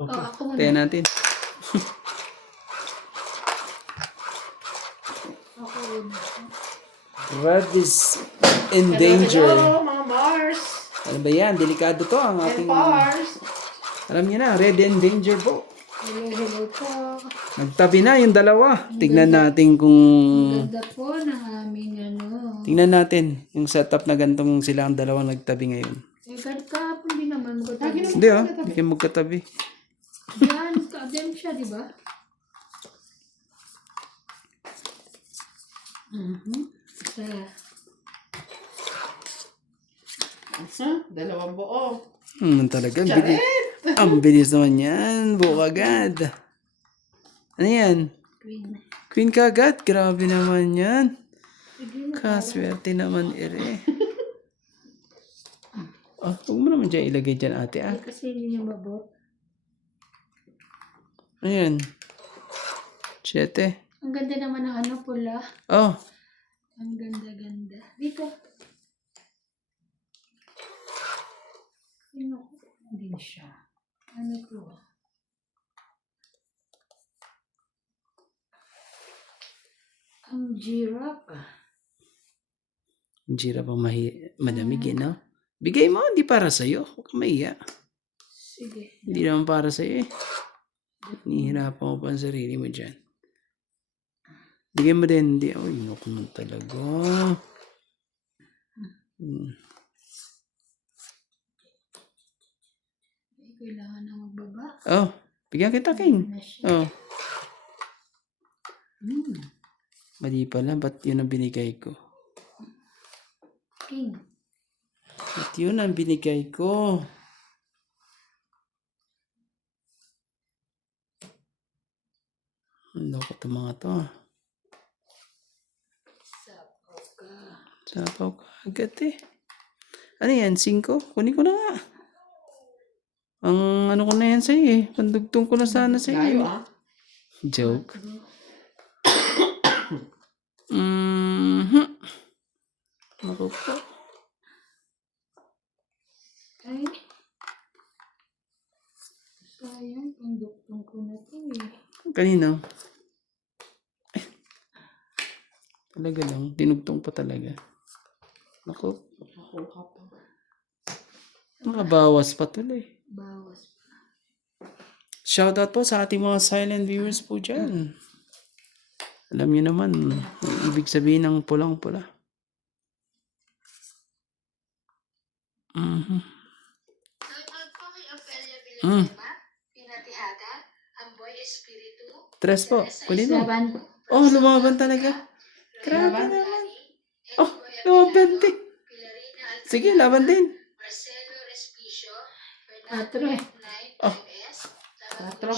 Okay. Oh, ako muna. Tayo natin. Ako muna. Red is in danger. Hello, mga Mars. Ano ba yan? Delikado to ang And ating... Mars. Alam niyo na, red in danger po. Hello po. Nagtabi na yung dalawa. Tignan natin kung... Ganda po ng aming ano. Tingnan natin yung setup na gantong sila ang dalawang nagtabi ngayon. Eh, kahapon din naman magkatabi. Hindi hindi kayo magkatabi. Yan, ka-dem siya, di ba? Dalawang buo. Talaga. Ang bilis naman yan. Buka agad. Ano yan? Green. Queen ka agad? Grabe naman yan. Sige na. Kaswerte naman ere. Oh, huwag mo naman dyan ilagay dyan ate ah. Eh, kasi hindi niya mabot. Ayan. 7. Ang ganda naman ng ano, pula. Oh. Ang ganda-ganda. Dito. Ano? Hindi siya. Ano to? Ang giraffe. Jira pa madamig eh, no? Bigay mo, hindi para sa'yo. Huwag kang mahiya. Sige. Hindi naman para sa'yo eh. Nihirapan mo pa ang sarili mo dyan. Bigay mo din. Hindi. Ay, naku man talaga. Kailangan na magbaba. Oh, bigyan kita, King. Na siya. Oh, Hmm. mali pala. Ba't yun ang binigay ko? King. Ba't yun ang binigay ko? Ano ko itong mga to? Sapaw ka. Sapaw ka agad eh. Ano yan? 5? Kunin ko na nga. Ang ano ko na yan sa'yo eh. Pandugtong ko na sana Layo sa'yo. ah. Joke. Mhm. Ako po. Ay. Sayang. Ang duktong ko na to eh. Kanina. Talaga lang. Dinugtong pa talaga. Ako. Nakuha pa. Nakabawas pa tuloy. Bawas. Shoutout po sa ating mga silent viewers po dyan. Alam niyo naman, ang ibig sabihin ng pulang-pula. Mhm. Shoutout po kay Ophelia Mm. Villanueva, Pinatihaga, Amboy Espiritu, 3 po. Kunin mo. Laban. Oh, lumaban talaga. Grabe naman. Oh, lumaban din. Pilarina Sige, laban din. Marcelo Respicio, Patro Fernando eh. Oh. Naibes, Patro.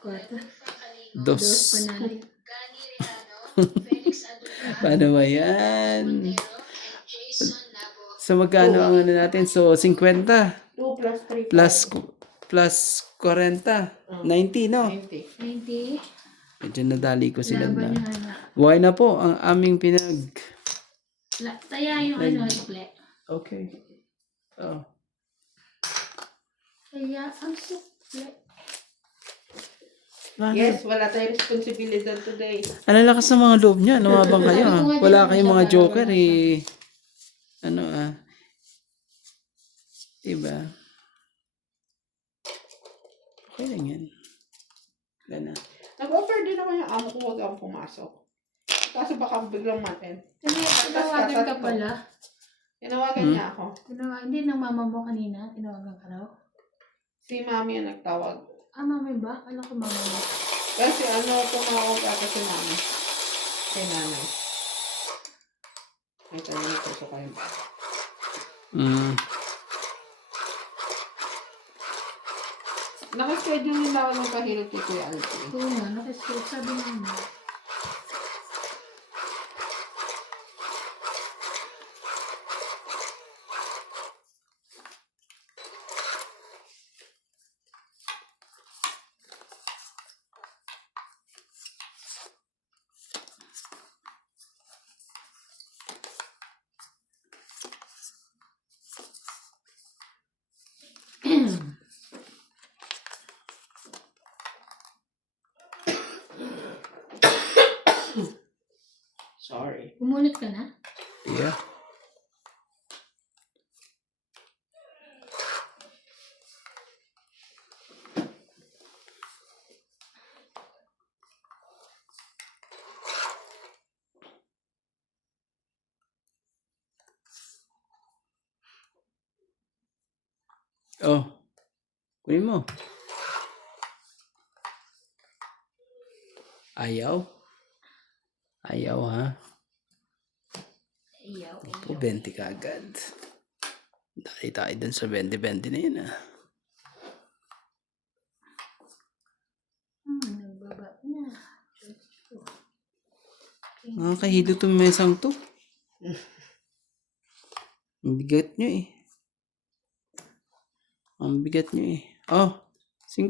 Kwata. Calino, Dos. Panalo. Gani Rihano, Felix Aduca, Paano ba yan? Montero, and Jason Nabo. So, magkano ang ano natin? So, 50 2 plus 3. plus 40. 90, no? 20. 90. Medyo nadali ko sila Laban na. yung ano. Buhay na po ang aming pinag... Taya yung ano, sukle. Okay. Oh. Taya ang sukle. Yes, wala tayong responsibilidad today. Ano lakas ng mga loob niya? Lumabang kayo ha? Wala kayong mga joker eh. Ano ah. Diba? Okay lang yan. Wala na. Nag-offer din naman yung amo ko huwag akong pumasok. Kaso baka biglang matin. Tinawagan ka pala. Tinawagan niya ako. Hindi ng mama mo kanina. Tinawagan ka raw. Si mami yung nagtawag. Ah, mami ba? Alam ko mama mo. Kasi tumawag ata si mami. Kay nanay. Ay, tayo na ko kayo. Nakaschedule nila ako ng kahilo kay Kuya Alfie. Oo nga, nakisuot. Sabi naman. Bumunot ka na? Yeah. Oh, kunin mo. Ayaw? Ayaw, ha? Ayaw. O, 20 ka agad. Dali tayo dun sa 20-20 na yun, ha? Nagbaba na. Nakakahilo itong mesang to. Ang bigat nyo eh. Ang bigat nyo eh. Oh, 5.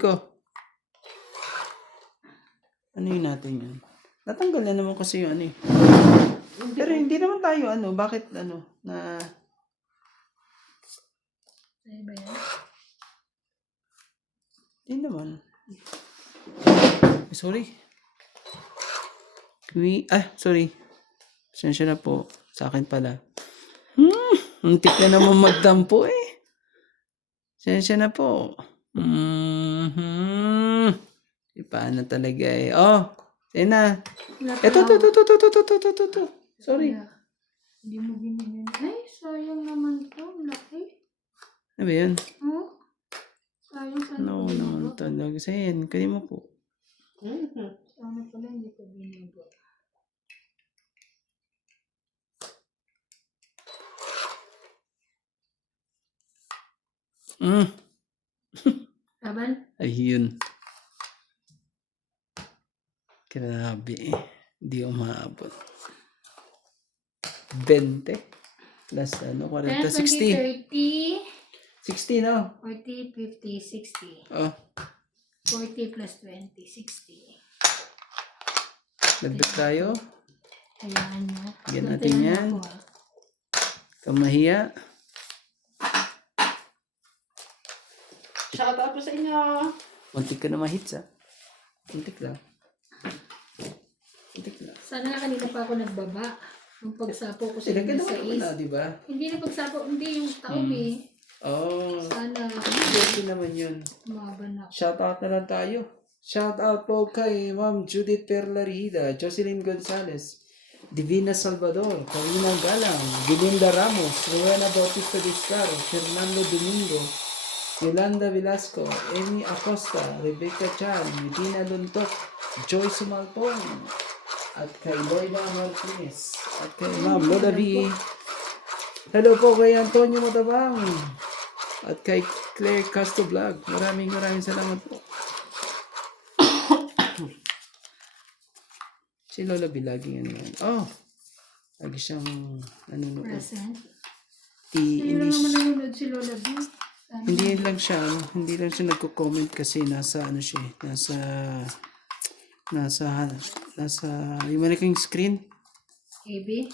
Ano yun natin yan? Natanggal na naman kasi yung ano eh. Pero hindi naman tayo ano, bakit ano, na... Sa'yo ba yan? Hindi naman. Sorry. Sorry. Pasensya na po. Sa akin pala. Muntik na naman magdampo eh. Pasensya na po. Paano talaga eh. Oh, sa'yo na. Ito. Sorry. Kaya, hindi mo binigyan. Ay, sayang naman to. Laki. Ano ba yun? Oh? Sayang sana No, ko naman binago. talaga. Sa'yo, kanin mo po. Sana pala hindi ko binago. Laban? Ayun. Grabe eh. Hindi umaabot. 20. Plus ano, 40, 10, 20, 60. 30, 60 no? 40, 50, 60. Oh, 40 plus 20, 60. dagdag tayo. Ayan na. Bigyan natin Gantihan mo yan. ako, ah. Kamahiya. Shout out po sa inyo. Muntik ka na ma-hits ah. Muntik lang. Muntik lang. Sana nga kanina pa ako nagbaba. Nung pagsapo ko sa Sila ka mga naman na, sais. di ba? Hindi na pagsapo, hindi yung taom eh. Oh, Sana pwede naman yun. umaban ako. Shout out na lang tayo. Shout out po kay Ma'am Judith Perlarida, Jocelyn Gonzalez, Divina Salvador, Karina Galang, Gilinda Ramos, Rowena Bautista Vizcar, Fernando Domingo, Yolanda Velasco, Amy Acosta, Rebecca Chan, Medina Luntok, Joy Sumalpon, at kay Loida Martinez, at kay Ma'am Lola V. Hello po kay Antonio Matabang, at kay Claire Castro Vlog. Maraming salamat po. Si Lola B laging ano yan. Oh, lagi siyang nanonood. Present. Hindi, Hindi lang naman nanonood si Lola B. Sana. hindi lang siya nagko-comment kasi nasa ano siya, eh, nasa yung malaking screen. AB?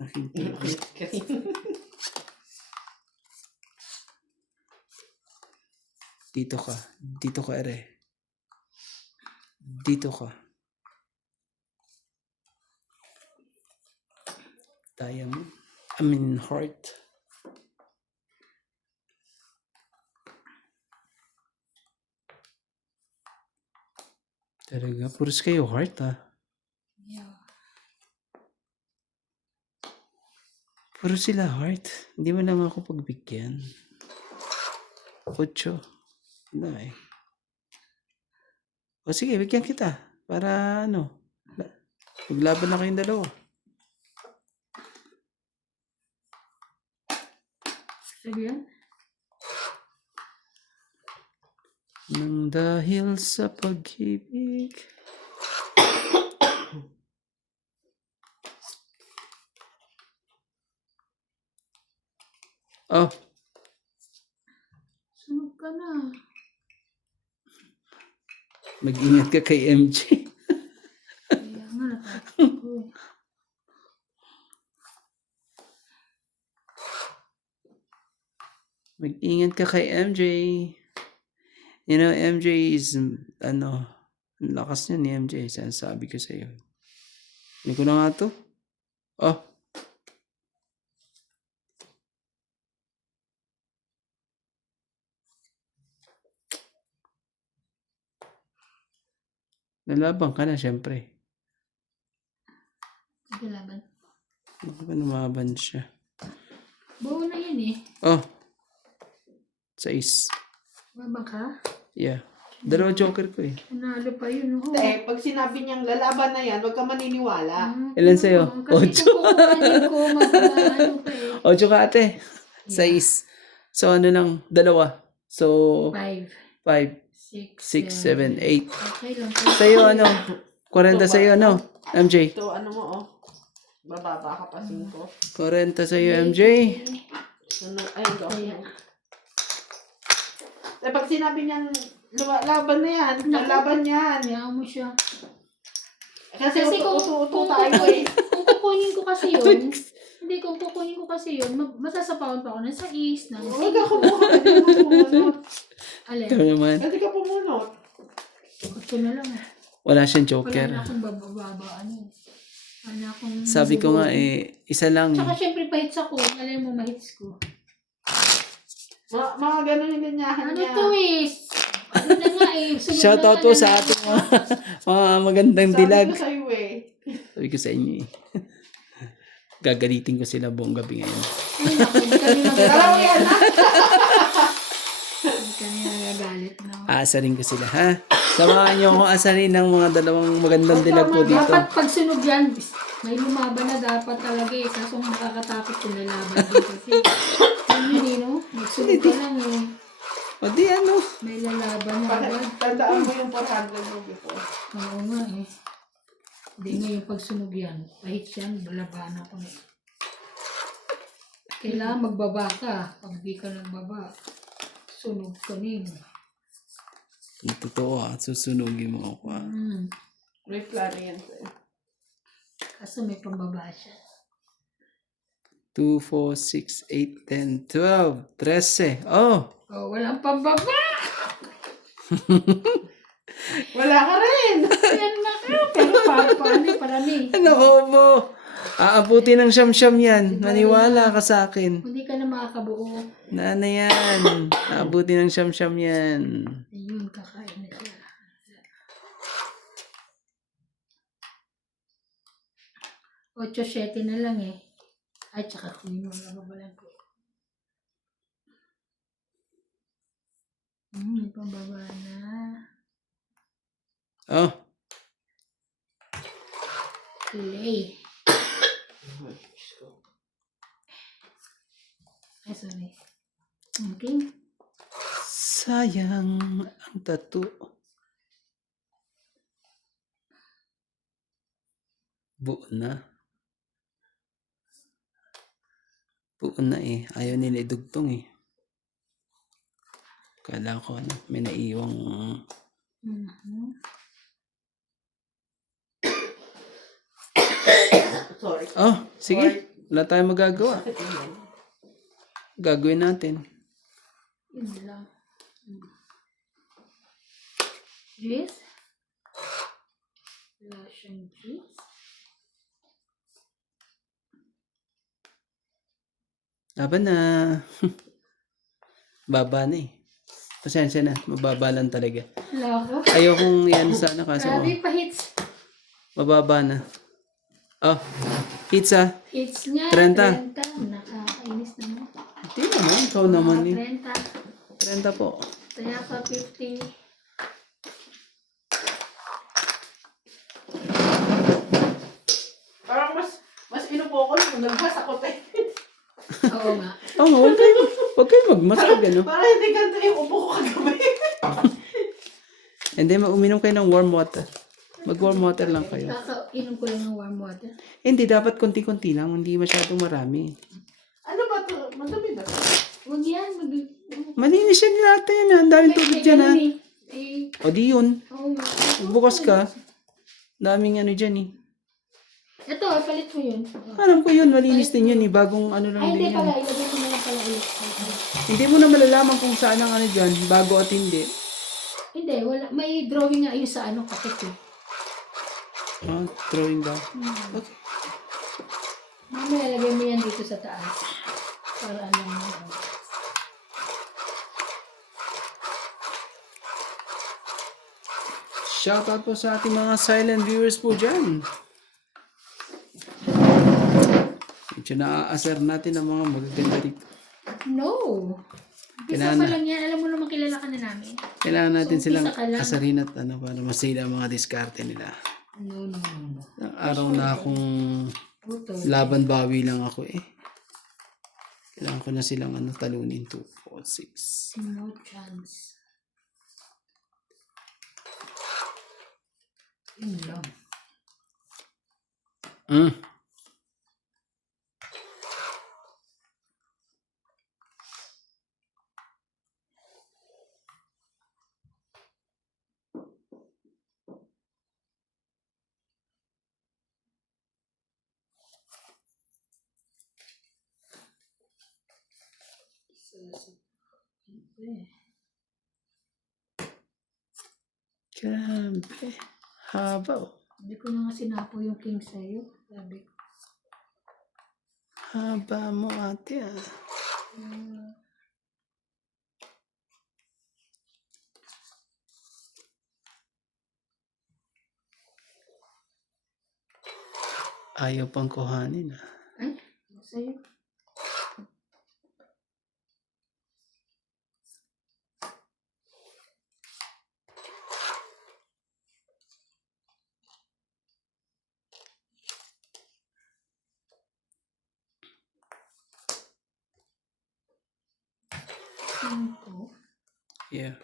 Nakikita. Dito ka ere. Dito ka. Diamond. Heart. Talaga, puros kayo heart ah. Yeah. Puro sila heart. Hindi mo lang ako pagbigyan. 8. Wala eh. O sige, bigyan kita. Para ano. Maglaban na kayong dalawa. Sige yan. Nang dahil sa pag-ibig. Oh, Sunog ka na. mag-ingat ka kay MJ. Kaya nga natakot ko. Mag-ingat ka kay MJ. You know, MJ is, ano, ang lakas niya ni MJ. Sinasabi ko sa'yo. Hindi ko na nga to. Oh. Nalaban ka na, syempre. Sige, laban. Baka ba lumaban siya? Buo na yan eh. Oh. 6. Laban ka? Yeah. Dalawa joker ko eh. Panalo pa yun. Oh. Pag sinabi niyang lalaban na yan, huwag ka maniniwala. Ilan sa'yo? Kasi kung kukuhanin ko, mag-ano pa eh. 8 ka ate. 6. So ano lang, dalawa. So 5, 5, 6, 7, 8. Okay lang. Sa'yo ano? 40 sa'yo ano? MJ. Ito, ano mo, oh. Bababa ka pa 5. 40 sa'yo MJ. Ayun, go. Pag sinabi niyang laban na yan, laban yan. Hayaan mo siya. Kasi kung uto tayo eh. kung kukunin ko kasi yun, hindi, kung kukunin ko kasi yun, masasapawan pa ako ng 6, ng Huwag ka kumuha, hindi mo pumunot. Alin? Ikaw naman. Hindi ka pumunot. Ito na lang. Wala siyang Wala joker. na akong bababaan eh. Wala na akong... Sabi ko nga eh, isa lang. Tsaka syempre pa-hits ako. Alam mo, ma-hits ko. Mga ganun yung ganyahan Ano niya. to eh? Ano na nga eh? sunod Shoutout na po nga sa na- ating mga magandang dilag. Sabi ko sa'yo eh. Sabi ko sa inyo eh. Gagalitin ko sila buong gabi ngayon. Ay, naku, hindi kami Alam mo magagalit. yan, ha? Hindi kami magagalit. No? Aasarin ko sila ha. Samahan niyo akong asarin ng mga dalawang magandang dilag po dito. Dapat pag sunog yan, may lumaban na dapat talaga eh. Kaso nakakatakot kung lalaban din kasi. Ano yun eh, no? Magsunog ka lang eh. O di ano. May lalaban na agad. Tandaan mo yung 400 mo before. Oo nga eh. Hindi nga yung pagsunog yan. Pahit yan, balaban ako eh. Kailangan magbaba ka. Pag di ka nagbaba, sunog ka rin. Ang totoo susunugin mo ako May plano yan sa'yo. Kaso may pambaba siya. 2, 4, 6, 8, 10, 12, 13. Oh! Oh, walang pambaba! Wala ka rin! Yan na ka. Pero paano, parami. Nako mo! Aabuti ng siyam-siyam yan. Maniwala ka sa akin. Hindi ka na makakabuo. Nana yan. Aabuti ng siyam-siyam yan. Ayun, kakain na siya. 8-7 na lang eh. Ay, tsaka queen mo na babalan ko. May pambaba na. Oh, Play. Ay, sorry. Okay. sayang ang tattoo. Buo na. Buo na eh. Ayaw nila idugtong eh. Kala ko ano, may naiwang... Sorry. Oh, sige. Wala tayong magagawa. Gagawin natin. Yun lang. Yes. Wala siyang juice. Laban na. Baba na eh. Pasensya na. Mababa lang talaga. Wala ko. Ayokong yan sana kaso Grabe pa hits. mababa na. Oh, pizza. Hits niya. 30. 30. Nakakainis naman. Hindi naman. Ikaw naman eh. 30. 30 po. Kaya pa 50. Parang mas inupokol yung nagmasakot eh. Oo nga. Oo, huwag kayo magmasag, ano? Parang hindi ganda yung upo ko kagabi. And then, uminom kayo ng warm water. Mag-warm water lang kayo. Kakainom ko lang ng warm water. Hindi, dapat konti-konti lang. Hindi masyadong marami. Ano ba ito? Madami na. Huwag yan. Malinis yan lahat yan. Ang daming tubig dyan, ha? Eh, O di yun. oo nga. Bukas ka. Daming ano dyan, eh. Ito, palit mo yun. Alam ko yun. Malinis din yun, eh. Bagong ano lang Ay, din hindi yan. pala. Ilagay ko na lang pala ulit. Hindi mo na malalaman kung saan ang ano dyan. Bago at hindi. Hindi, wala. May drawing nga yun sa ano, kapit eh. Oh, throwing down. Okay. Mamaya lagay mo yan dito sa taas. Para alam mo. Shoutout po sa ating mga silent viewers po dyan. Medyo na-assert natin ang mga magaganda dito. No! Umpisa Kailangan pa na. lang yan. Alam mo naman kilala ka na namin. Kailangan natin So, silang umpisa ka lang. asarin at para masila ang mga diskarte nila. No. Ang araw na akong Puto. laban bawi lang ako eh. Kailangan ko na silang talunin. 2, 4, 6. No chance. Yun lang. Grabe. Haba oh. Hindi ko na nga sinapo yung king sa'yo. Sabi ko. Haba mo ate ah. Ayaw pang kuhanin ah. Ay, sa'yo. Cinco. Yeah.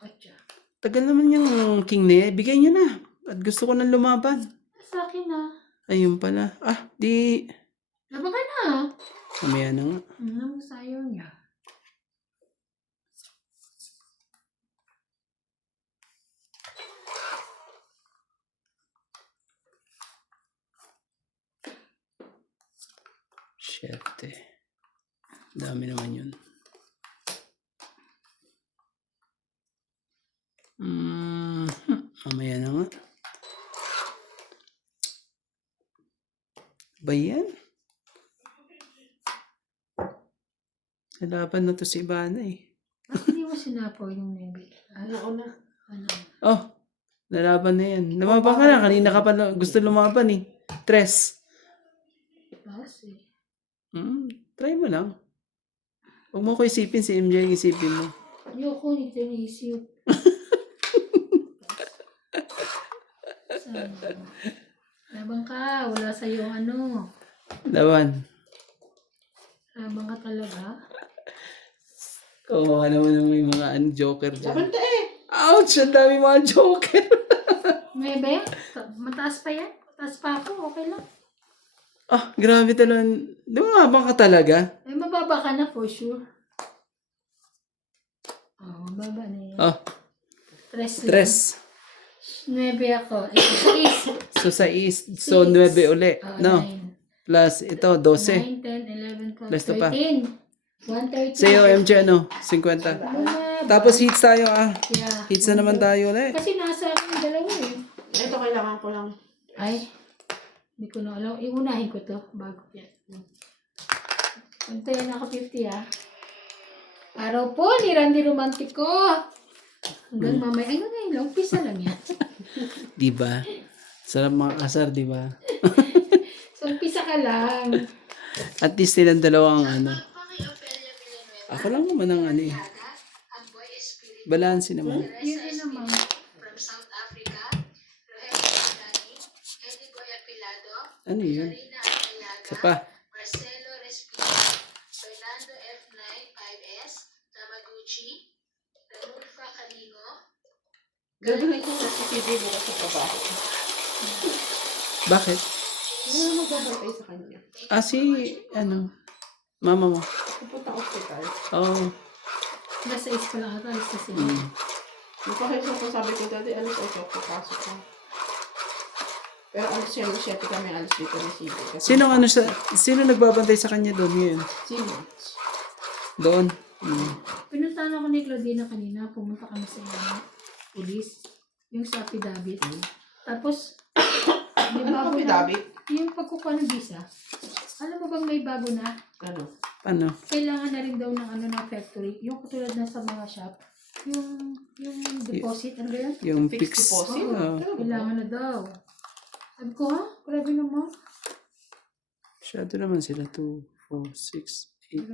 Atya. Tagal naman yung king na yan. Bigay nyo na. At gusto ko nang lumaban. Sa akin na. Ayun pala. Ah, di. Laban ka na. Mamaya na nga. Ano sayo niya? Shit eh. Dami naman yun. Mamaya na nga. Ba yan? Nalaban na to si Ivana eh. Bakit hindi mo sinapo yung nebe? Ano na? Ano? Oh, nalaban na yan. Lumaban ka na. Kanina ka pa gusto lumaban eh. Tres. Kasi. Try mo lang. Huwag mo ko isipin si MJ, isipin mo. Ayoko nito naisip. Labang ka. Wala sa'yo ano. Laban. Labang ka talaga. Oo, naman ng may mga joker dyan. Laban ka eh. Ouch! Ang dami mga joker. Maybe? Mataas pa yan? Mataas pa ako. Okay lang. Ah, grabe talaga. Lumabang ka talaga. Ay, mababa ka na for sure. Oh, mababa na yan. Oh, Tres lang. tres. 9 ako. Ito, 6. So, sa east. So, 9 uli. Oh, No? 9. Plus, ito, 12. 9, 10, 11, 12, Plus to pa. 13. 130. Sa'yo, MJ, ano? 50. Tapos, hits tayo, ah. Yeah. Hits na naman tayo ulit. Kasi nasa akin yung dalawa eh. Ito kailangan ko lang. Ay, hindi ko na alam. Iunahin ko to bago yan. Antayin ako 50 ah. Araw po ni Randy Romantico. Hanggang mamaya. Ay, ngayon lang. Umpisa lang yan. Diba? Sarap mga kasar, diba? So, umpisa ka lang. At least silang dalawang ano. Pa kay Ofelia Villanueva, Ako lang naman ang ano eh. ang boy Espiritu Balanse naman. Yun din naman. from South Africa, Rogelio Magdani, Eddie Goy Apilado, Ano yun? Rina Aliaga, Isa pa. Marcelo Respino, Fernando F9 5S, Tamaguchi, Ranulfa Calino, Gagawin ko na si CD bukas sa trabaho. Bakit? Ano magbabantay sa kanya? Ah, si, ano, mama mo. Pupunta hospital. Oo. Nasa is ko lang ata. Alis na sila. Nagpakita ko sabi ko dati, alas 8 ako pasok ko. Pero alas 7 kami alas dito ni CD. Sino nagbabantay sa kanya doon ngayon? Sino? Doon. Pinuntahan ako ni Claudina kanina. Pumunta kami sa police. Yung sa affidavit. Tapos, may Ano bago kami na- David? yung pagkukuha ng visa, alam mo bang may bago na? Ano? Ano? Kailangan na rin daw ng ano ng factory. Yung katulad na sa mga shop. Yung deposit, ano ba yun? Yung Fixed fix. deposit? Oo. Kailangan na daw. Sabi ko, ha? Grabe naman. Masyado naman sila. 2, 4, 6, 8,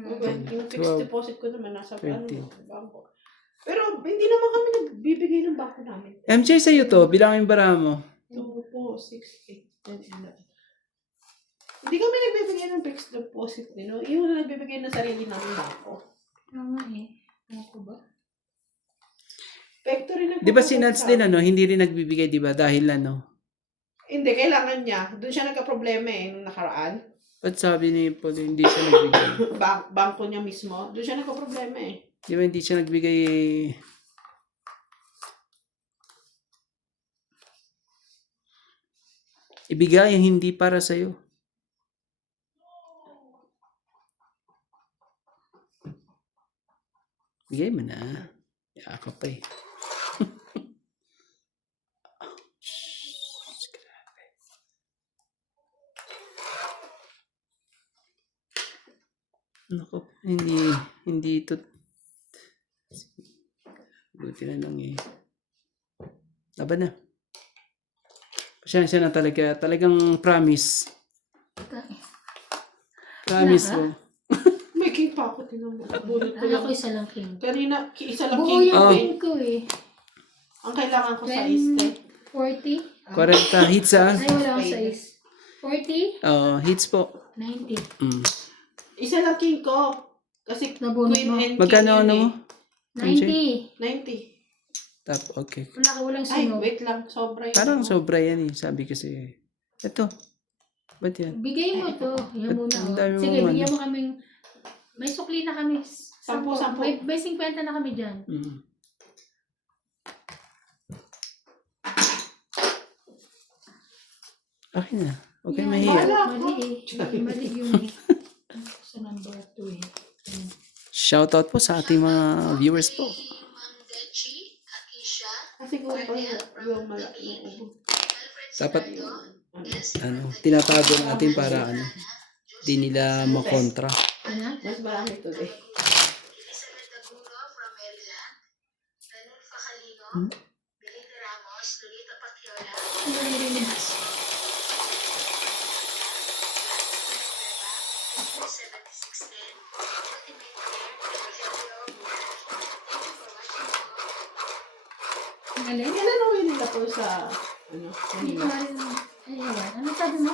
Yung 10, fixed 12. deposit ko naman nasa 13. bangko. Pero hindi naman kami nagbibigay ng bangko namin. MJ, sa'yo to. Bilangin bara mo. 2, 4, 6, 8, 10, 11. Hindi kami nagbibigay ng fixed deposit din. No? Yung nagbibigay ng sarili namin bangko. Ano nga eh. Ano ko ba? Factory na. Di ba si Nats din ano, hindi rin nagbibigay, di ba? Dahil ano. Hindi, kailangan niya. Doon siya nagka-problema nung nakaraan. Ba't sabi ni Paul, hindi siya nagbigay? Bangko niya mismo. Doon siya nagka-problema Di ba hindi siya nagbigay ibigay ang hindi para sa'yo. Bigay mo na. Yakap pa eh. Grabe. Naku, hindi ito. Buti na lang eh. Laban na. Pasensya na talaga. Talagang promise. Promise Wala mo. May king pa ako. Bunot ko Kala lang. ko isa lang king. Kanina, isa lang Buo king yung ko eh. king ko eh. Ang kailangan ko sa 10, iste. 40. 40 hits ah. Ay, wala akong size. 40, Hits po. 90. Mm. Isa lang king ko. Kasi Nabunot queen mo. and Magkano king ano mo? yun 90. 90. Tap, okay. Wala ka walang Ay, sunog. wait lang. Sobra yun. Parang sobra yan eh. Sabi kasi. Ito. Ba't yan? Bigay mo to. Yan muna. Ang Oh. dami Sige, mong bigyan mo kaming... May sukli na kami. 10. May 50 na kami dyan. Mm. Okay na. Huwag kayong Yan, mahiya. Wala ako. Mali eh. Mali yun eh. Sa number 2 eh. Shoutout po sa ating mga viewers po. Ma'am Dechi, Akisha, Kasi ko pa yung malaki ng ubo. Alfred Dapat, Sardo, Elsie ano, tinatago natin para ano, di nila makontra. Ano? Mas marami today. Elizabeth Aguro from Maryland, Ranulfa Calino, Belinda Ramos, Lolita Paciola, Ano narinig? 7610, Ultimate Care, Rogelio, thank you for watching po. Ang alin? Kailan uwi nila po sa, ano, Hindi ko Manila? rin. Ayun. Ano sabi mo?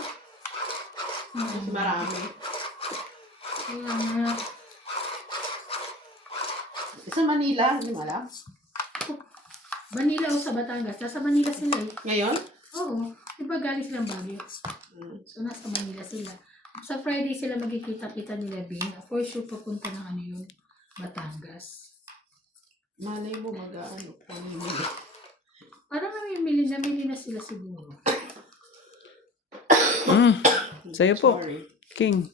Mas marami. Ayun nga. Sa Manila, hindi mo alam? Manila o sa Batangas. Nasa Manila sila eh. Ngayon? Oo. Diba galing silang Baguio? So, nasa Manila sila. Sa Friday sila magkikita-kita nila Bing. For sure, papunta ng ano yun, Batangas. Malay mo mag-ano, pamimili. Parang namili na sila siguro. Sa'yo po. Sorry. King.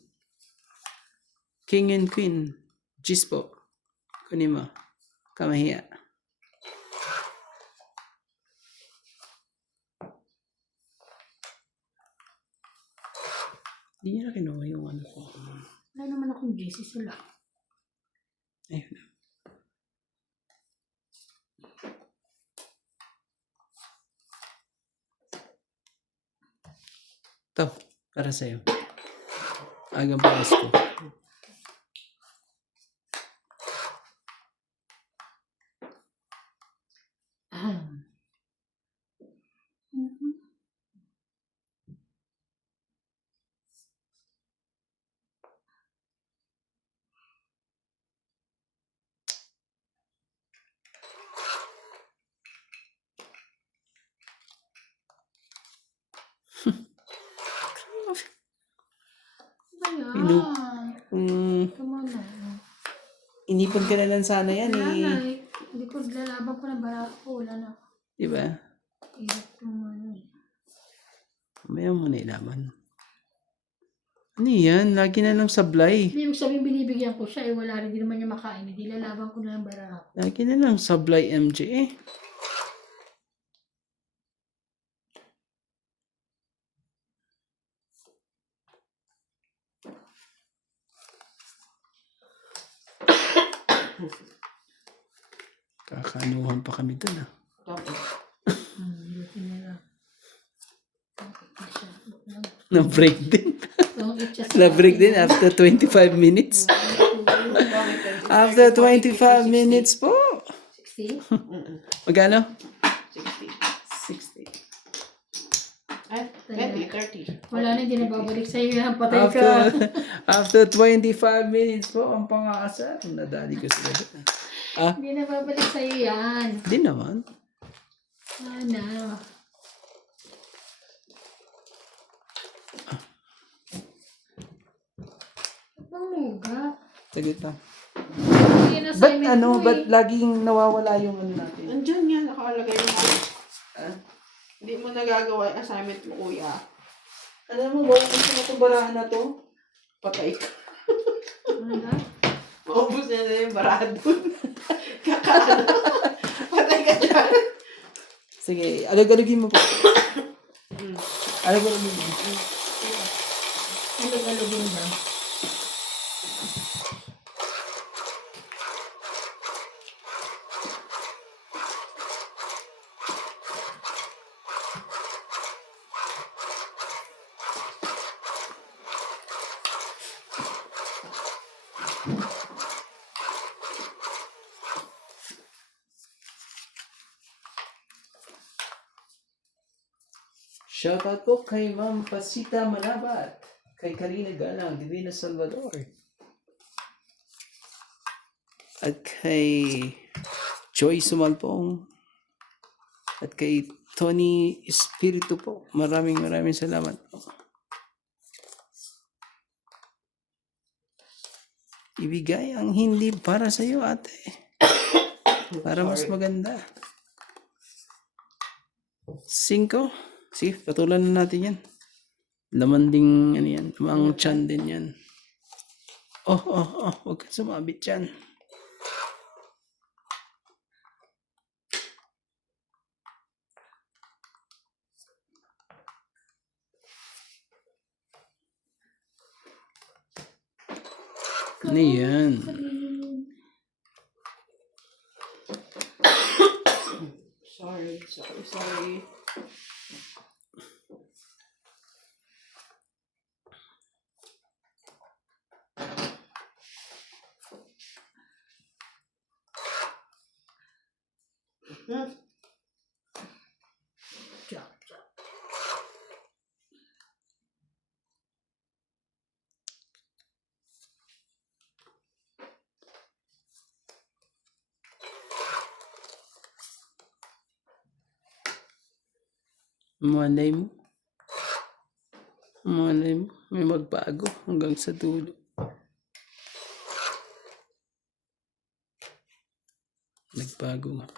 King and Queen. Gis po. Kunin mo. Kamahiya. Hindi niya na kinuha yung ano ko. Wala naman akong GC sila. Ayun. Ito, para sa'yo. Agang Pasko. Ayan. Come on na. Inipon ka na lang sana yan Wala na eh. eh. Hindi ko lalaban ko ng barako ko. Wala na. Diba? Hirap yung ano eh. Mamaya mo na ilaban. Ano yan? Lagi na lang sablay. Hindi, ibig sabihin binibigyan ko siya eh. Wala rin, di naman niya makain. Hindi lalaban ko na ng barako. Lagi na lang sablay MJ eh. Kakaanuhan pa kami dun ah. Tapos, Buti na lang. Bakit na siya? Na-break din. Don't eat siya sa Na-break akin. din after 25 minutes. After 25 minutes po. 60? Magkano? 60. 60. Ay, 20, 30. Wala na, hindi na babalik sa'yo yan. Patay ka. After 25 minutes po, ang pang-aasar. Nadali ko sila doon. Hindi na babalik sa'yo yan. Hindi naman. Sana. Mamuga. Saglit lang. Yan ang Ba't assignment ano, mo ba't eh. laging nawawala yung ano natin? Nandyan nga, nakalagay yung Ah? Hindi mo nagagawa yung assignment mo, kuya. Alam mo, maubos na itong barahan na to. Patay ka. Ano ba? Maubos na yung barahan dun. Kakaano. Patay ka dyan. Sige, alag-alagin mo po. Alag-alagin mo. Alog-alogin ba? Shoutout po kay Ma'am Pasita Manabat, kay Karina Galang, Divina Salvador, at kay Joy Sumalpong, at kay Tony Espiritu po. Maraming salamat po. Ibigay ang hindi para sa iyo, ate. Para mas maganda. 5. Sige, patulan na natin yan. Laman ding, ano yan, ang chan din yan. Oh, huwag ka sumabit yan. Ano yan? Sorry. Malay mo. May magbago hanggang sa dulo. Nagbago nga.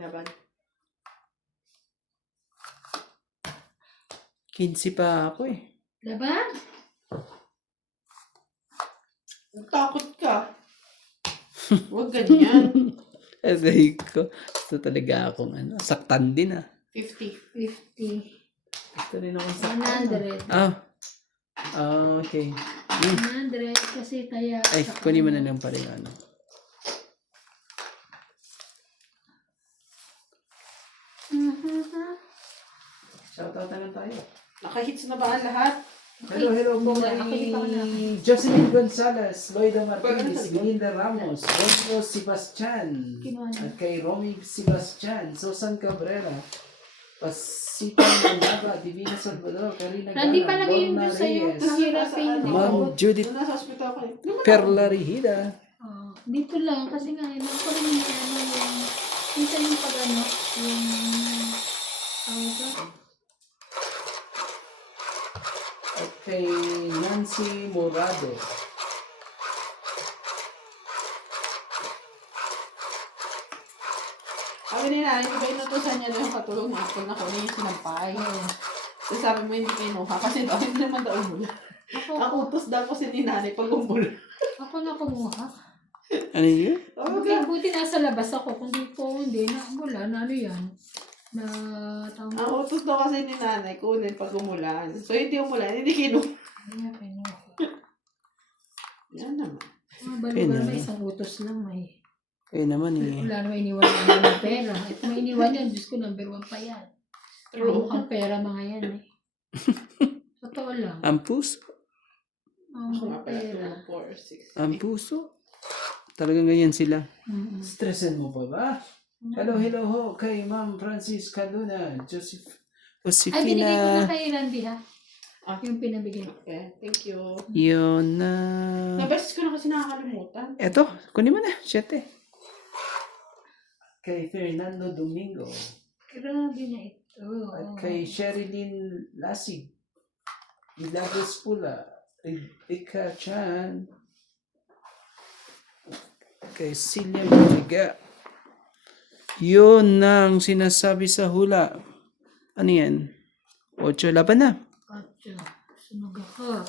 Laban. 15 pa ako eh. Laban? Takot ka. Huwag ganyan. Aray ko. Gusto talaga akong saktan din ah. 50. 50. Gusto rin akong saktan. 100. Okay. 100 kasi kaya... Ay, kunin mo na lang pala yung ano. Shoutout na lang tayo. Nakahits na ba ang lahat? Hello po kay Jocelyn Gonzalez, Loida Martinez, Belinda Ramos, Romeo Sebastian, at kay Romy Sebastian, Susan Cabrera, Pasita Manaba, Divina Salvador, Karina Hindi pa Galang, lagay yung Lorna Diyos sa'yo. Reyes, Hirapin. Ma'am Judith Nung nasa hospital ko. Perla Rihida, Dito lang kasi nga, yun ko rin yung yung... Minsan yung pag yung... at kay Nancy Morado. Sabi ni nanay, iba inutusan niya na yung katulong na ako na kunin yung sinampay. So sabi mo hindi kinuha kasi daw hindi naman daw umula. Ang utos daw kasi ni nanay pag umula. Ako na kumuha. Ano yun? Oh, Buti nasa labas ako. Kung di ko, hindi na. Wala na ano yan. na tawag Ang utos daw kasi ni nanay, kunin pag umulan. So, hindi umulan, hindi kinuha. niya, kinuha. Yan naman. Mga balugan may isang utos lang may. naman eh. Wala naman iniwan ng pera. At may iniwan yan, Diyos ko, number 1 pa yan. True. Mukhang pera mga yan eh. Totoo lang. Ang puso. Ako nga Ang pala, pera. 2, 4, 6. Ang puso. Talagang ganyan sila. Mm-mm. Stressin mo pa ba? Hello ho kay Ma'am Francisca Luna, Ay, binigay ko na Josefina. kay Randy ha. Ah. Yung pinabigay. Okay, thank you. Yun na. Nabeses ko na kasi nakakalimutan. Eto, kunin mo na. 7. Kay Fernando Domingo. Grabe na ito. At kay Sherilyn Lasig. Milagros Pula. Rebecca Chan. Kay Celia Matiga. Yun ang sinasabi sa hula. Ano yan? 8, laban na. Atyo. Sunog ako.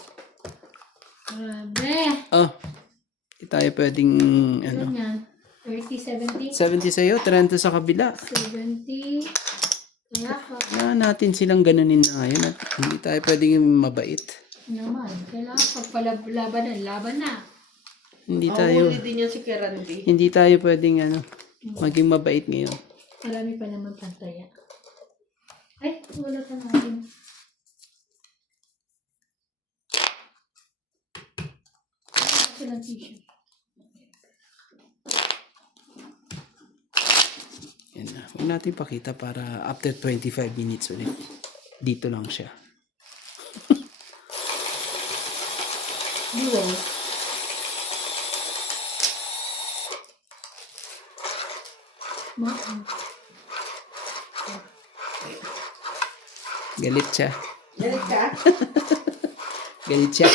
Grabe. Oh, di tayo pwedeng, Ano ano, yan? 30, 70? 70 sa'yo, 30 sa kabila. 70. Kaya ka. Kaya natin silang ganunin na ngayon at hindi tayo pwedeng mabait. Naman. Kailangan pagpalaban laban na. Hindi tayo, Mahuli din yan si Kerandi. hindi tayo pwedeng, ano, maging mabait ngayon. Marami pa naman pantaya. Ay, wala ka natin. Ito lang tissue. Yan na. Huwag natin pakita para after 25 minutes ulit. Dito lang siya. Duo. Maan. Galit siya. Galit ka? Galit siya.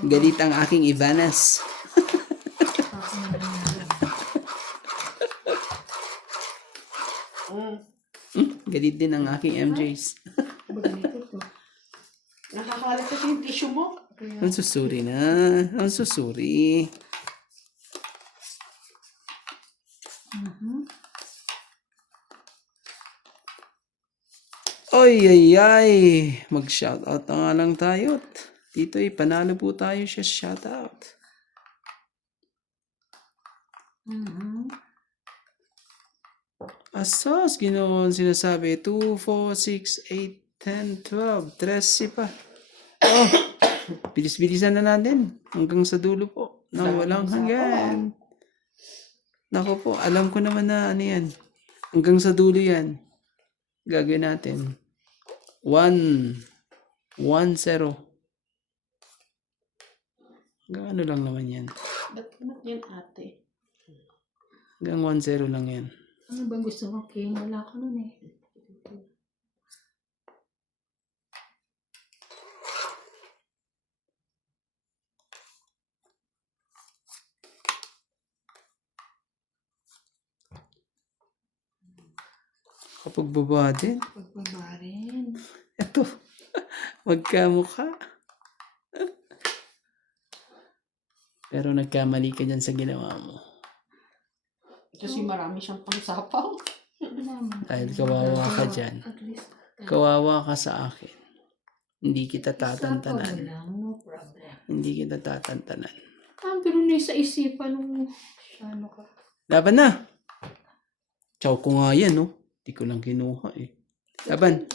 Galit ang aking Ivanas. Ako na lang. Galit din ang aking MJs. Ba ganito to? Nakakalat kasi yung tissue mo. Kaya, Ang susuri na. Ang susuri. Oy, ay, ay. Mag-shoutout na nga lang tayo. Dito panalo po tayo siya shoutout. Asas, ginoon sinasabi. 2, 4, 6, 8, 10, 12. 13 pa. Oh, bilis-bilisan na natin. Hanggang sa dulo po. Nang walang hanggan. Nako po, alam ko naman na ano yan. Hanggang sa dulo yan. Gagawin natin. 1, 1, 0. Hanggang ano lang naman yan. Ba't yan ate? Hanggang 1, 0 lang yan. ano bang gusto mo, King? Wala ko nun eh. Kapag baba din. Pagbaba rin. Ito. Magkamukha. Pero nagkamali ka dyan sa ginawa mo. Kasi marami siyang pangsapaw. Naman. Dahil kawawa ka dyan. At least, Kawawa ka sa akin. Hindi kita sapaw tatantanan. lang, no problem. Hindi kita tatantanan. Pero na sa isipan nung ano ka. Laban na. Chow ko nga yan, no? Hindi ko lang kinuha eh. Laban.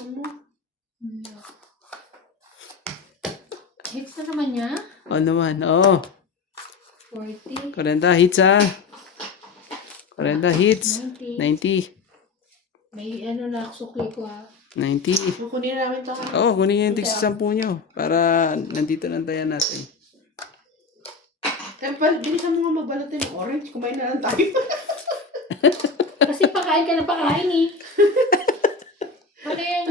Hits na naman niya. Oo naman. Oo. 40, 40 hits ha. 40 hits. 90. 90. May ano na sukli ko ha. 90. Kukunin namin ito. Oo, kunin yung tig sa 10 nyo. Para nandito lang tayo natin. Temple, bilisan mo nga magbalatin ng orange. Kumain na lang tayo. Kasi pakain ka na pakain eh. Ano yung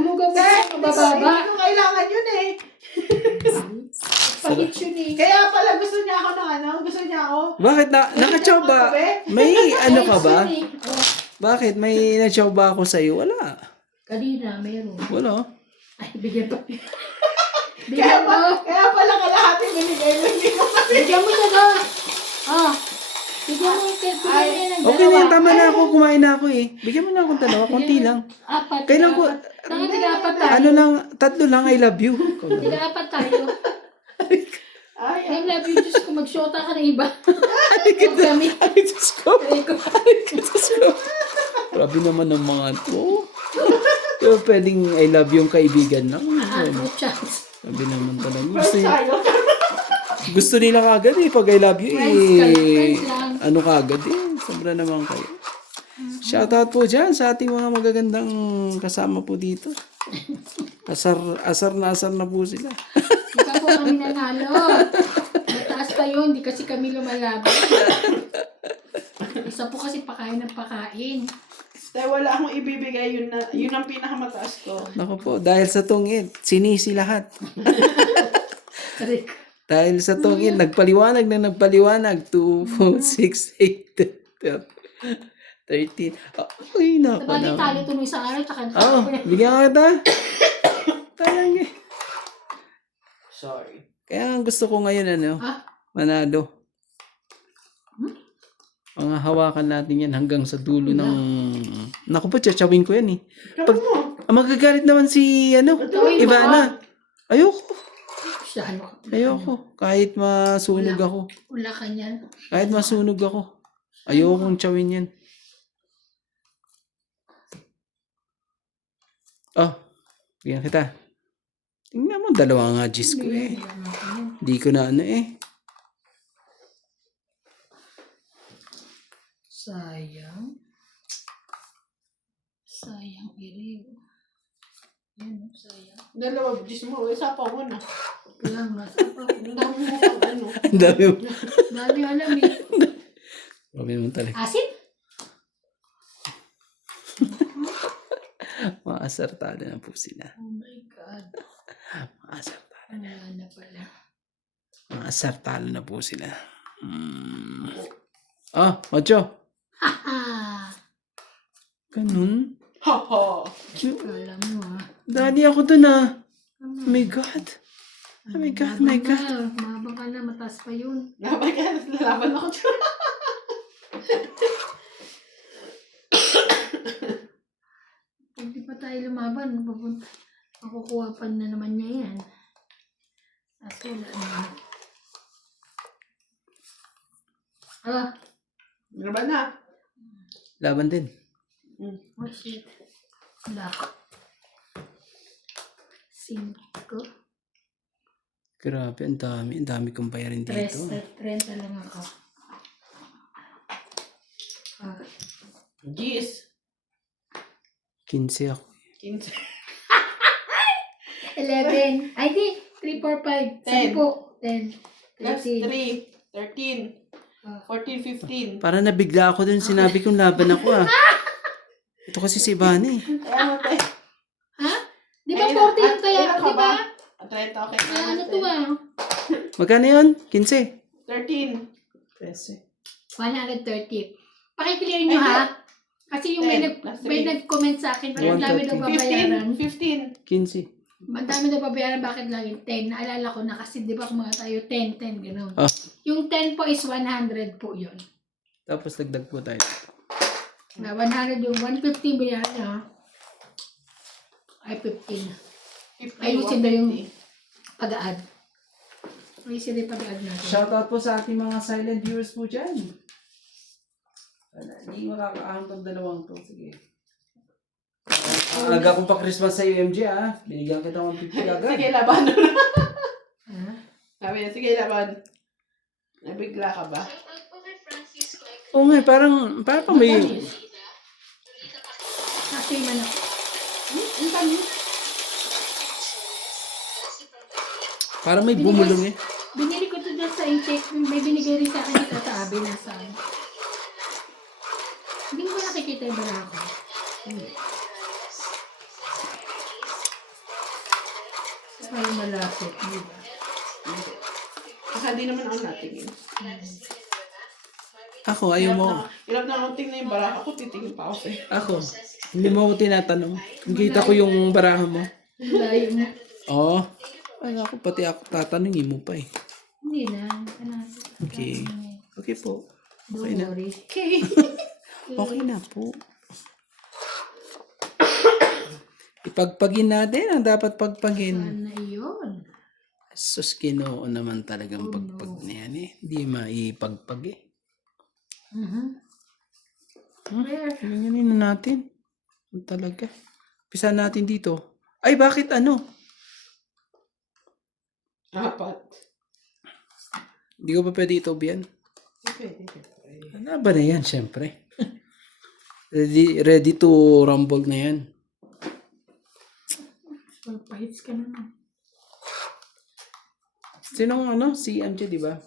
ulog ang mabababa. Hindi ko kailangan yun eh. Pahit yun eh. Kaya pala gusto niya ako ng ano? Gusto niya ako? Bakit na? Nakachow ba? May ano ka ba? Pahit yun eh. Oh, Bakit? May nachow ba ako sa'yo? Wala. kanina, meron. Wala. Ay, bigyan pa. Kaya Bigyan mo. pala kalahati binigay mo. Hindi ko Bigyan mo na ba? Ah, Bigyan mo yung cellphone Ay, niya ng Okay na yan, dalawa. tama na ako. Kumain na ako eh. Bigyan mo na akong dalawa, konti lang. Apat. Kailan ko, Saka tiga-apat tayo. ano lang, tatlo lang, I love you. Tiga-apat tayo. Ay, I love you, Diyos ko. Mag-shota ka ng iba. Huwag kami. Ay, Diyos ko. Aray ko. Diyos ko. Grabe naman ng mga to. Pero pwedeng I love yung kaibigan lang. No chance. Grabe naman talaga. first tayo. Gusto nila kagad eh. Pag I love you Friends kayo, eh. friends lang. Ano kagad eh. Sobra naman kayo. Shoutout po dyan sa ating mga magagandang kasama po dito. Asar na po sila. Di pa po kami nanalo. Mataas pa yun, di kasi kami lumalaban. Isa po kasi pakain ng pakain. Dahil wala akong ibibigay, yun ang pinakamataas ko. Naku po, dahil sa tungit, sinisi lahat. Aray ko. Dahil sa tungit, nagpaliwanag. 2, 4, 6, 8, 13. Ay, naku Sabagay naman. talo ito nung isang araw, tsaka Oo, bigyan ka kita. Tayang eh. Sorry. Kaya ang gusto ko ngayon, Ah, manalo. Mga hawakan natin yan hanggang sa dulo ng... Naku po, tsawin ko yan eh. Pag mo. Magagalit naman si, Gawin mo, Ivana. Ayoko. siya, ano ka? Ayoko. Kahit masunog ako. Wala ka niyan. Kahit masunog ako. Ayokong tsawin yan. Oh, bigyan kita. Tingnan mo, dalawa nga G's ko eh. Di ko na eh. Sayang. Sayang, iriw. Yan, sayang. Dalawa, Diyos mo, isa pa mo na. Kaya nga, sa pa. Ang dami mo pang ano. Ang dami mo. Dami alam eh. Grabe naman talaga. Asin? Maasartado na po sila. Oh my God. Maasartado. Wala na pala. Maasartado na po sila. Ah, Ocho. Haha! Ganun. Ha ha. Alam mo ah. Daddy, ako dun ah. Oh my God. Oh my God, my God. Mabang ka na, mataas pa yun. Laban ka, lalaban ako dyan. Pag di pa tayo lumaban, makukuha pa na naman niya yan. Kaso wala na. Ah, Laban na. Laban din. oh shit. Wala ko. 5. Grabe, ang dami. Ang dami kong bayarin dito. 30 lang ako. Ah, Jeez. 15 ako. 15. 11. Ay di, 3, 4, 5. 10. 10. That's 13. 3. 13. 14, 15. Para nabigla ako dun. Sinabi kong laban ako ah. Ito kasi si Ivana eh. Ano tayo? Ha? Di ba 40 yung kaya? Ilan ka Di ba? 30, okay. Kaya ano to ah? Magkano yun? 15? 13. 13. 130. Pakiclear nyo ha. Kasi yung 10 plus may 3. nag-comment sa akin, ang dami daw 130. babayaran. 15. 15. Madami daw babayaran, bakit lang yung 10? Naalala ko na kasi di ba kung mga tayo 10, gano'n. Ah. Yung 10 po is 100 po yun. Tapos dagdag po tayo. Na 100 yung 150 bayaran niya. Ay 15. 50. Ayusin daw yung pag-add. Ayusin daw yung pag-add natin. Shoutout po sa ating mga silent viewers po dyan. Wala, hindi makakaahang tong dalawang to. Sige. Aga kong pa Christmas sa UMG ah. Binigyan kita ng 50 agad. Sige, laban. Ha? Sabi niya, sige, laban. Nabigla ka ba? Shoutout po kay Francisco Eclipse. Oo nga, parang may... Kasi man ako. Ang dami. Parang may bumulong eh. Binili ko to dyan sa intake. May binigay rin sa akin dito sa Abe na sa Hindi mo ba nakikita yung bala ko? Ay, malapit. Di ba? Baka di naman ako natingin. Ako, ayaw mo. Hirap na akong tingnan yung baraka ko, titingin pa ako sa'yo. Ako, hindi mo ako tinatanong. Nakita ko yung baraha mo. Ang layo mo. Oo. Ay, ako, pati ako tatanungin mo pa eh. Hindi na. Okay. Okay po. Okay Don't na. worry. Okay. Okay na po. Ipagpagin natin ang dapat pagpagin. Sana iyon. Sus, Ginoo naman talagang Oh, pagpag no. na yan eh. Hindi maipagpag eh. Where? Ganyanin na natin. Ang talaga. Pisa natin dito. Ay, bakit ano? 4. Hindi ko pa pwede ito yan. Pwede. Ano ba na yan, syempre? Ready to rumble na yan. Pahits ka naman. Sinong ano? Si MJ, di ba?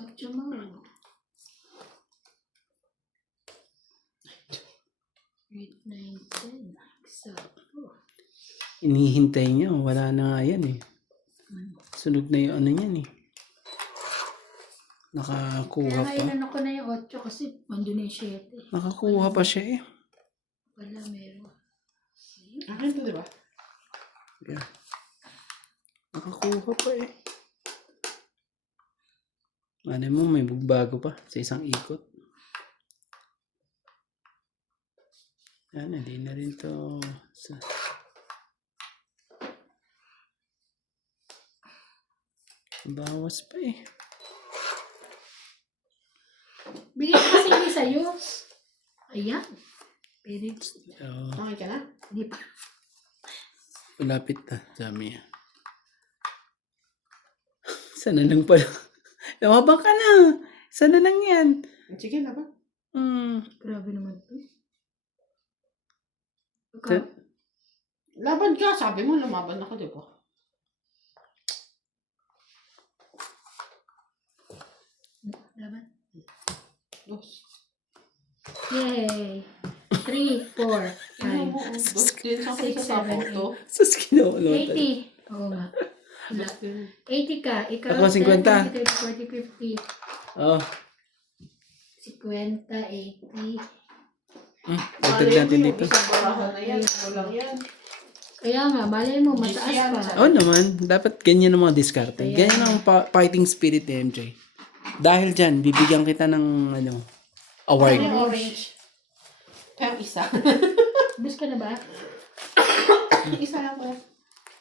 Ocho mo. 8, 9, 10. Sakto. Inihintay niya. Wala na nga yan eh. Sunod na yung ano yan eh. Nakakuha Kaya pa. ngayon ano ko na yung 8 kasi mandun na yung 7. Nakakuha pa siya eh. Wala, meron. Akin to, di ba? Yeah. Nakakuha pa eh. Ano mo, may bugbago pa sa isang ikot. Yan, hindi na rin to. Bawas pa eh. Bigyan ko kasi hindi sa'yo. Ayan. Pero, Okay ka na? hindi pa. Malapit na, sabi niya. Sana lang pala. Lumabang ka na. Sana lang yan. Sige na ba? Grabe naman to. Laban ka. Sabi mo, lumaban ako, di ba? Laban. 2. Yay! 3, 4, Tingnan mo, 5, 2 din sa isa sa 7, photo. Sus, kinuulo. 80. Oo nga. Wala. 80 ka. Ikaw, Ako, 50. 30, 40, 50. Oh. 50, 80. Dagdag natin Yung dito. isang barahan na yan. Walang yan. Kaya nga, malay mo, mataas Yan. pa. Oo naman, dapat ganyan ang mga diskarte. Ayan. Ganyan ang fighting spirit ni MJ. Dahil dyan, bibigyan kita ng ano, award. Yung orange. Kaya isa. Bus ka na ba? Isa lang ko.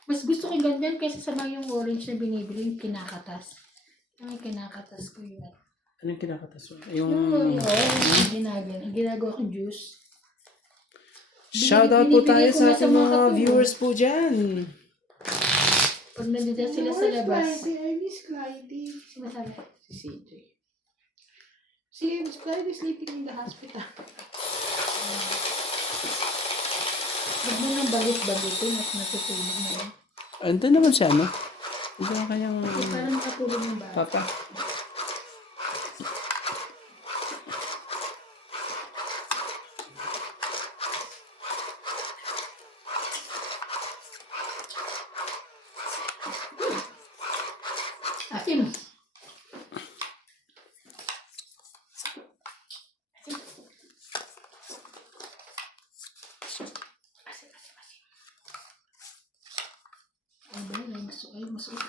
Mas gusto ko yung ganyan kaysa sa mga yung orange na binibili, yung kinakatas. Ay, kinakatas ko yun. Anong kinakatas mo? Yung Yung... orange, ginagawa kong juice. Shoutout po tayo binibigay ko sa na sa ating mga mga katulong. viewers po dyan. Pag nandiyan sila sa labas, I miss Clyde. sinasabi, Si CJ. Si Miss Clyde is sleeping in the hospital. huwag mo nang balit-balitin at natutulog na yun. Ando naman siya, no? Ito ang kanyang Kasi parang nakatulog ng bata. papa. Asim. Ay, ba? Ay, gusto kayo masuk.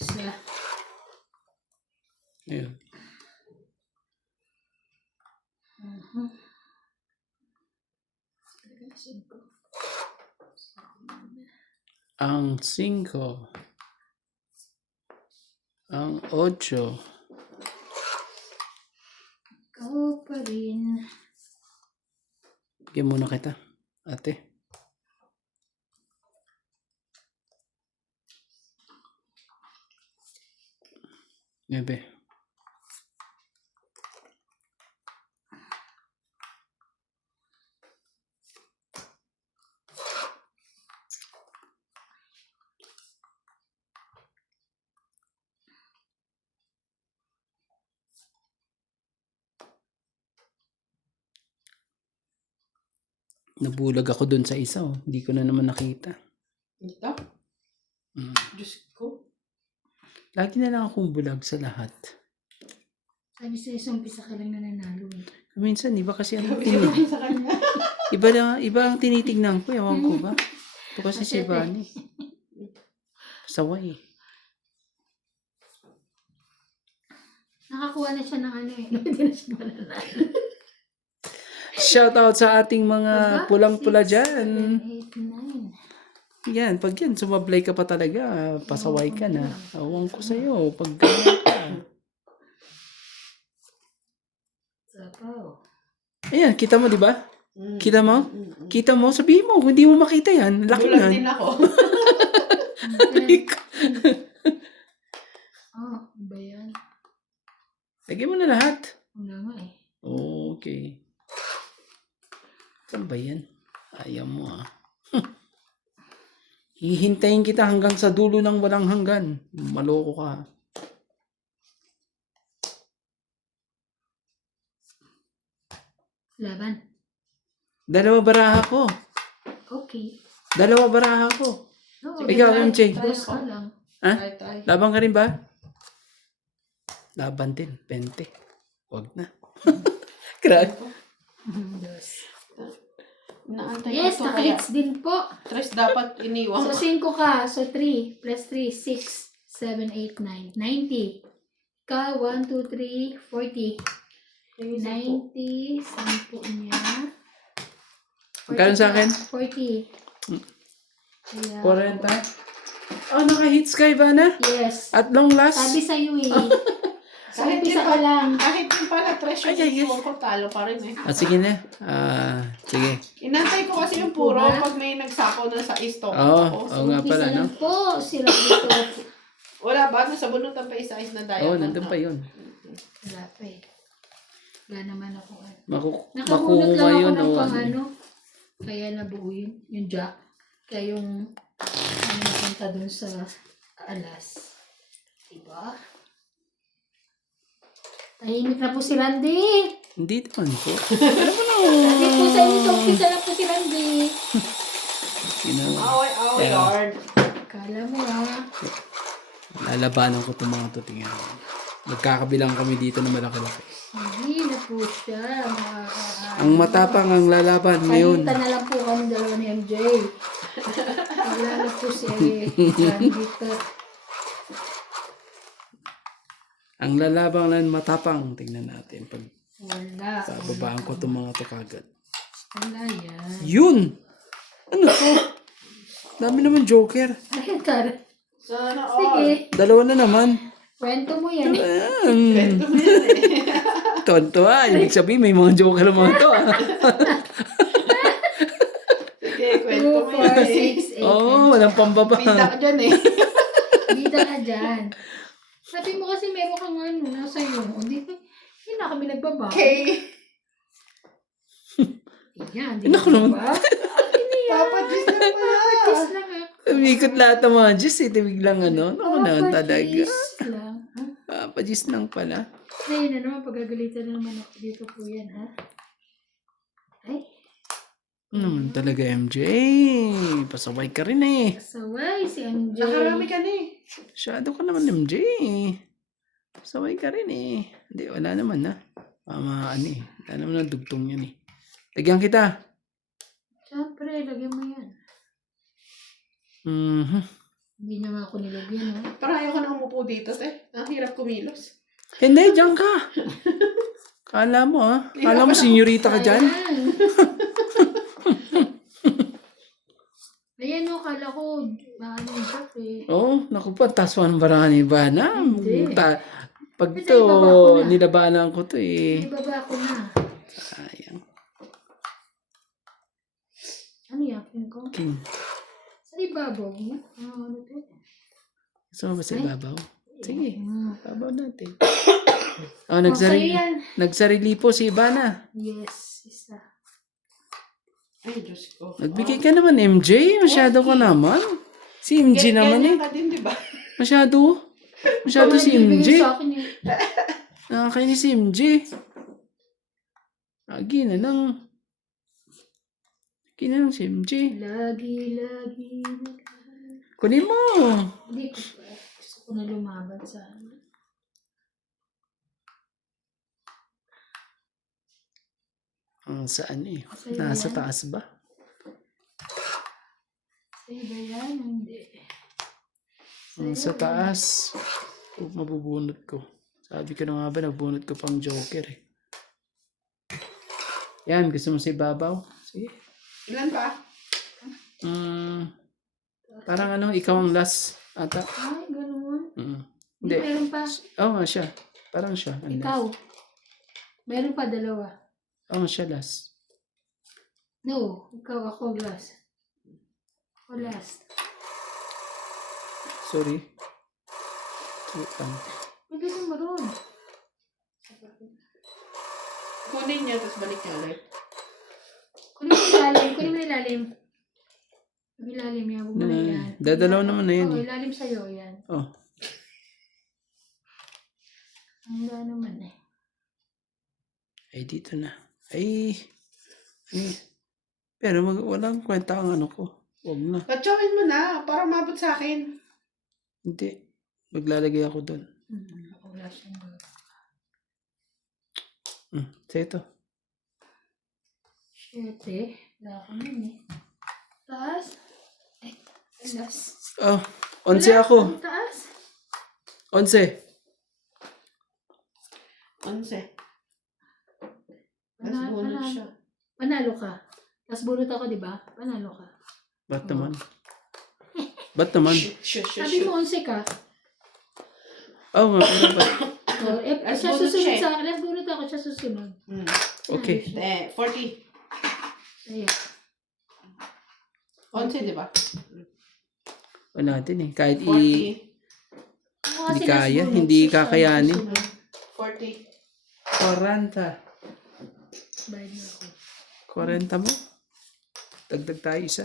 Isa. Ayun. Ang 5. Ang 8. Ikaw pa rin. Bigyan muna kita, ate. Bebe. Nabulag ako dun sa isa, oh. Hindi ko na naman nakita. Ito? Mm. Diyos ko. Lagi na lang akong bulag sa lahat. Sabi sa isang pisa ka lang nananalo eh. Minsan, iba kasi ang Sabi ko sa kanya. iba ang tinitignan ko. Ewan ko ba? Ito kasi si Bani. Saway. Nakakuha na siya ng ano eh. Hindi na siya mananalo. Shout out sa ating mga Aba, pulang-pula 6, dyan. 7, 8, 9. Yan, pag yan, sumablay ka pa talaga. Pasaway ka na. Awang ko sa'yo. Pag ganyan ka. Sapaw. Ayan, kita mo, di ba? Mm. Kita mo? Kita mo? Sabihin mo, kung hindi mo makita yan. Laki Bulag na. din ako. Oh, ba yan? Lagyan mo na lahat. Wala nga eh. Okay. Saan ba yan? Ayaw mo ah. Hihintayin kita hanggang sa dulo ng walang hanggan. Maloko ka. Laban. Dalawa baraha ko. Okay. Dalawa baraha ko. No, Ikaw, MJ. Dos ka lang. Ha? Try. Laban ka rin ba? Laban din. 20. Wag na. Grabe. Dos. Naantay Yes, ko to kaya. naka-hits din po. Tres dapat iniwan. So, 5 ka. So, 3 plus 3, 6, 7, 8, 9. 90. Ka, 1, 2, 3, 40. 90, 10 niya. Magkano sa akin? 40. Kaya, 40. Oh, naka-hits ka, Ivana? yes. At long last? Sabi sa'yo eh. Kahit Sabi yun sa ka lang. Kahit yung pala tres Ay, ay, ay. yung iniwan ko, talo pa rin eh. Sige na. Sige. Inantay ko kasi yung puro Diba? pag may nagsako na sa stock Oo, ako. oo nga pala, Umpisa no? lang po sila dito. Wala ba? Nasa bunutan pa isa-is na Oo, diamond. nandun pa yun. Wala pa eh. Wala naman ako. Nakabunot Nakabunot lang ako yun. ng Oh, pang ano. Kaya nabuo yun. Yung jack. Kaya yung ano napunta dun sa alas. Diba? Tahimik na po si Randy. Hindi naman po. Sabi po sa inyo, umpisa na po si Randy. Ginawa. Away, Yeah. Lord. Kala mo ah. Lalabanan ko itong mga to. Tingnan. Magkakabilang kami dito na malaki-laki. Hindi na po siya. Ang matapang ang lalaban ngayon. Palitan na lang po kami dalawa ni MJ. Wala na po si Randy to. Ang lalabang lang matapang. Tingnan natin. Pag Wala. babaan ko itong mga to kagad. Wala yan. Yun! Ano to? Dami naman joker. Ay, tar. Sana all. Sige. Dalawa na naman. Kwento mo yan. Ayan. Tonto ah. Ibig sabihin may mga joker ang mga to ah. Sige, 2, kwento mo 4, yan 6, 8. Oo, walang pambaba. Bida ka dyan eh. Bida ka dyan. Sabi mo kasi meron kang ano, nasa iyo. Hindi na kami nagbaba. Okay. Yan, di Naku ba? naman. Papadis na pala. Patis lang ah. Umikot lahat ng mga Diyos eh. Biglang ano. Naku naman talaga. Patis lang. Papadis lang pala. Ayun na naman, pagagalitan na naman ako dito po yan, ha? Ay, Talaga MJ. Pasaway ka rin eh. saway si MJ. Nakarami ka na eh. Masyado ka naman MJ. Pasaway ka rin eh. Hindi, wala naman na. Ano eh. Wala naman na dugtong yan eh. Lagyan kita. Siyempre, lagyan mo yan. Mhm. Hindi na nga ako nilagyan, ha? Parang ayaw ko na umupo dito eh. Ang hirap kumilos. Hindi, dyan ka. Kala mo ah. Kala mo senyorita ka dyan. Ayan. Ayan o, kala ko, ano yung joke eh. Oh, naku po, taas pa ng barangay ni Ivana. Hindi. Pag Ito, to, ibaba ko na. nilabanan ko to May eh. baba ko na. Sayang. Ano yakin ko? King. Sa ibabaw mo? Ano to? Gusto mo ba sa ibabaw? Sige, Hmm. ibabaw natin. Oh, Oh, sa'yo yan. nagsarili po si Ivana. Yes, isa. Ay, Diyos ko. Nagbigay ka naman, MJ. Masyado ka naman. Si MJ naman eh. Ganyan ka din, di ba? Masyado. Masyado Ikaw si nagbibigay MJ. sa akin eh. Nakakainis si MJ. Lagi na lang. Lagi na lang si MJ. Lagi. Kunin mo. Hindi ko pa. Gusto ko na lumaban sa ano. Saan eh? Sa'yo Nasa yan? taas ba? Sa iba yan, hindi. Sa taas. Oh, mabubunot ko. Sabi ko na nga ba, nagbunot ko pang Joker eh. Yan, gusto mo si Babaw? Sige. Ilan pa? Parang ano, ikaw ang last ata. Ay, ganun. Hindi. Meron pa. Oo nga siya. Parang siya. ang last. Ikaw. Meron pa dalawa. Oo, siya last. No, ikaw ako last. Ako last. Sorry. Wait lang. Magaling mo ron. Kunin niya, tapos balik niya ulit. Kunin mo ilalim. Kunin mo ilalim. Yung ilalim yan. Huwag mo na yan. Dadalaw naman na yan Oo, eh. ilalim sa'yo yan. Oh. Handa naman eh. Ay, dito na. Ay. Ay. Pero walang kwenta ang ano ko. Huwag na. Tatsawin mo na, para mabot sa akin. Hindi. Maglalagay ako doon. Wala siyang Sa ito. Siyete. Wala ka nun eh. Taas. Eh, taas. Oh, 11 ako. Ang taas. 11. 11. Tapos Panalo, bunot siya. panalo ka. Tapos bunot ako, di ba? Panalo ka. Ba't naman? Ba't naman? Sabi mo 11 ka. Oo nga, pero ba't? Oh, eh, Last siya bunot susunod siya eh. sa akin. Last bunot ako, siya susunod. Okay. 40. Ayan. 11, di ba? Wala natin eh. Kahit 40. Ako kasi Hindi last kaya, bunot, hindi so siya kakayanin. susunod. 40. 40. Bayad na ako. 40 mo. Dagdag tayo isa.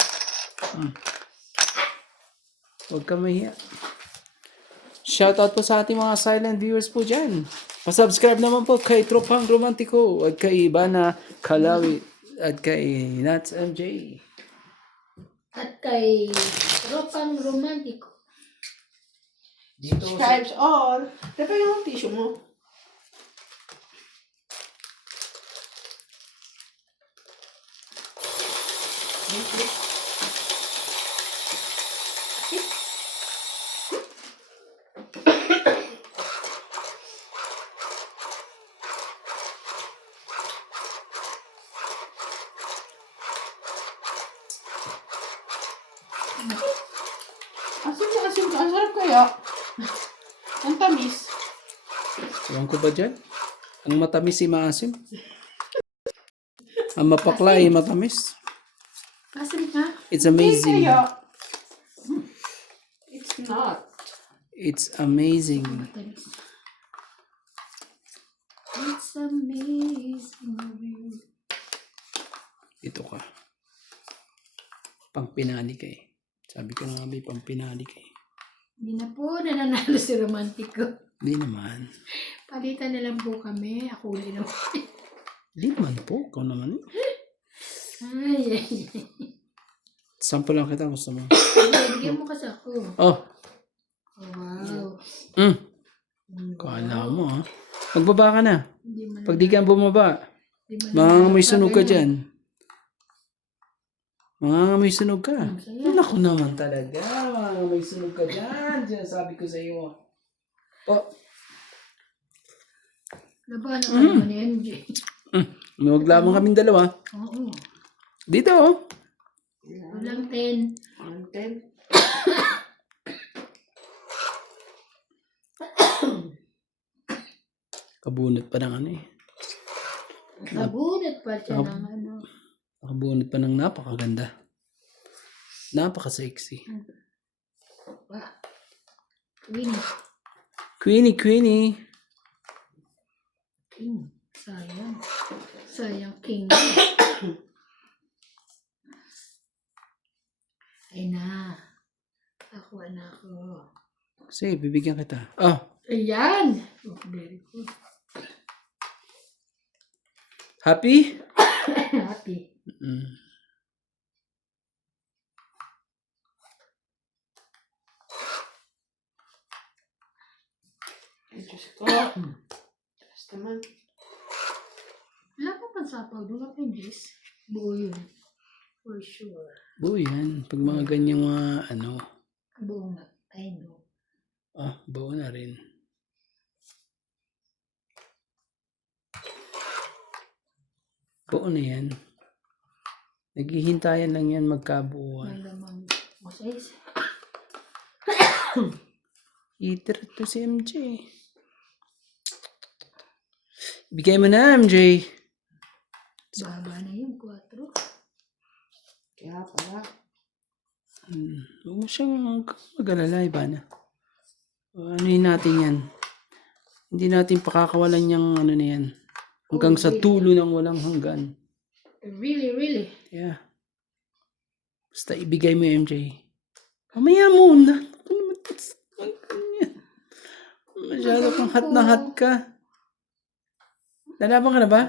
Huwag ka mahiya. Shoutout po sa ating mga silent viewers po dyan. Pa-subscribe naman po kay Tropang Romantiko at kay Ivana Kalawi at kay Nats MJ. At kay Tropang Romantiko. Dito Subscribes all. Dapat yung tissue mo. Asin na asin ka. Ang sarap kaya. Ang tamis. Ewan ko ba dyan? Ang matamis si maasim. Ang mapakla ay matamis. Asan ka? It's amazing. Kaya. It's not. It's amazing. It's amazing. Ito ka. Pang pinali ka eh. Sabi ko na nga may pang pinali ka eh. Hindi na po nananalo si Romantiko. Hindi naman. Palitan na lang po kami. Ako ulit naman. Hindi naman po. Ikaw naman eh. Ay. Sample lang kita. Gusto mo. Bigyan mo kasi ako. Oh. Oh, wow. Kala mo ah. Magbaba ka na. Hindi man Pag di ka bumaba, hindi man mangangamoy sunog ka dyan. Mangangamoy sunog ka. Saya. Naku naman talaga. Mangangamoy sunog ka dyan. Sabi ko sa iyo. Oh. Laban na kayo ni MJ. Huwag lamang kaming dalawa. Oo. Dito oh. Walang 10. 10. Kabunot pa ng ano eh. Nabunot pa siya ng ano. Nakabunot pa ng napakaganda. Napaka-sexy. Wow. Winnie. Queenie. King. Sayang. Sayang king. Ay na. Ako na ako. Sige, bibigyan kita. Ah, Ayan. Oh, very good. happy? Happy. Mm. Ay, Diyos ko. Diyos naman. Wala pa pansapaw. Doon ako yung English. Buo yun. For sure. Buo yan. Pag mga ganyang mga ano. Buo nga. I know. Ah, buo na rin. Buo na yan. Naghihintayan lang yan magkabuuan. Malamang masayos. Eater to si MJ. Bigay mo na, MJ. Baba na yun. 4. Kaya pala. Huwag mo siyang mag-alala, Ivana. Ano yun natin yan? Hindi natin pakakawalan yung ano na yan. Hanggang sa tulo ng walang hanggan. Really, really. Yeah. Basta ibigay mo, MJ. Mamaya muna. Ano naman tas- Masyado kang hat na hat ka. Lalaban ka na ba?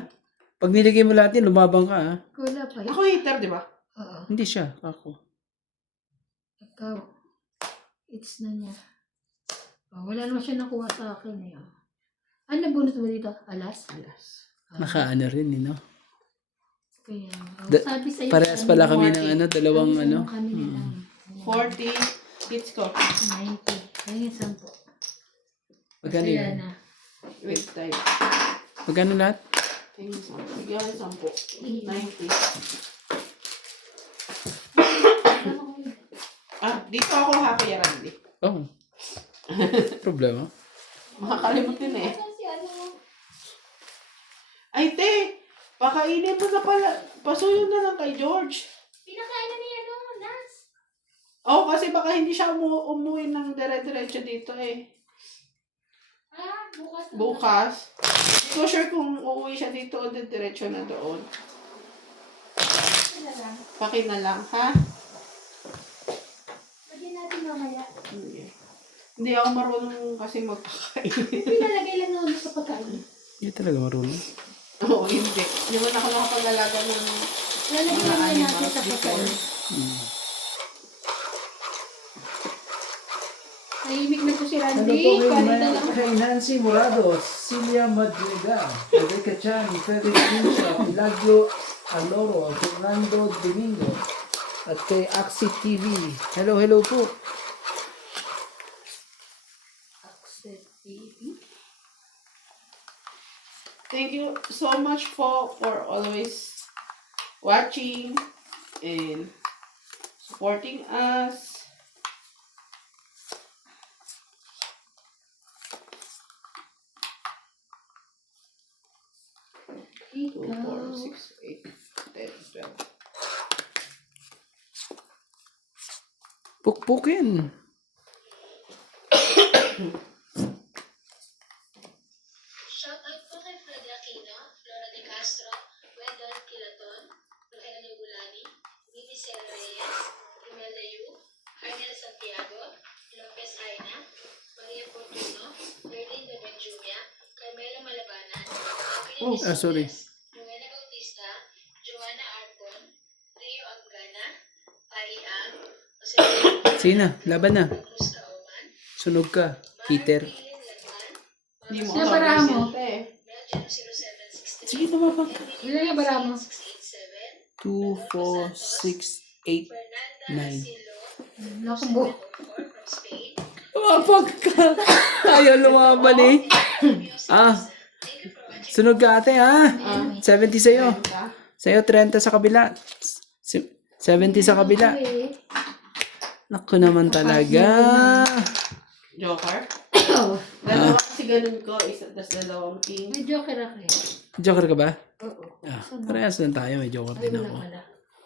Pag niligay mo lahat yan, lumabang ka, ha? Wala pa yun. Ako hater, di ba? Oo. Hindi siya. Ako. Ikaw. It's na niya. Oh, wala naman siya nakuha sa akin eh. Oh. Ano nabunot mo dito? Alas? Alas. Nakaano rin, no? Kaya, Da- sabi sa'yo. Parehas pala kami ng ano, dalawang ano. Kami Hmm. ng 40. Hits ko. 90. Ayun yung 10. Magkano Kaya yun? na. Wait tayo. Magkano lahat? Tingin sa bigyan ko 10. 90. Ah, dito ako ha, Kuya Randy. Oh. Problema? Makakalimut din eh. Si ano? Ay, te! Pakainin mo na pala. Pasuyo na lang kay George. Pinakain na niya ano? Nas? Oo, kasi baka hindi siya umuwi ng dire-diretso dito eh. Ah, bukas na. Bukas. Hindi ko sure kung uuwi siya dito o diretso na doon. Sila lang. Paki na lang, ha? Lagyan natin mamaya. Hindi ako marunong kasi magpakain. Pinalagay lang naman sa pagkain. Hindi talaga marunong. Oo, hindi. Hindi man ako nakapag-alaga ng Lalagyan mga lang natin animals sa pagkain. before. Tahimik na po si Ano Randy. po Palit na lang. kay Nancy Morados, Celia Madrigal, Rebecca Chan, Frederick Pincha, Pilagio Aloro, Fernando Domingo, at kay Axie TV. Hello po. Accept TV. Thank you so much for always watching and supporting us. Two, four, Ikaw. 6, 8, 10, 12. Pukpukin. Shoutout po kay Fred Aquino, Flora de Castro, Wendell Kilaton, Rogelio Gulani, Minicel Reyes, Imelda Yu, Arnel Santiago, Lopez Aina, Maria Fortuno, Berlinda Benjumia, Carmela Malabanan, Aquino Ah, sorry. Rowena Bautista, Joanna Arpon, Rio Angana, Ai Ang, Jose Sina, laban na. Cruz Kauman, Sunog ka. Heater. Marvin Lagman, Hindi mo Sino ako bara mo? presente eh. Belgium 0763, Sige, lumabang ka. Ilan na bara mo? 687, 2, 4, 6, 8, Fernanda 9. Silo, Wala akong buo. 4 from Spain, Lumabang ka. Ayaw lumaban eh. Ah, thank you for watching. sunog ka ate ha. 70 sa'yo. Ka? Sa'yo 30 sa kabila. 70 sa kabila. Okay. Naku naman talaga. Joker? Oo. Dalawa kasi ganun ko, isa, tas dalawang king. May joker ako eh. Joker ka ba? Oo. Ah, parehas lang tayo. May joker Ay, din wala ako. pala.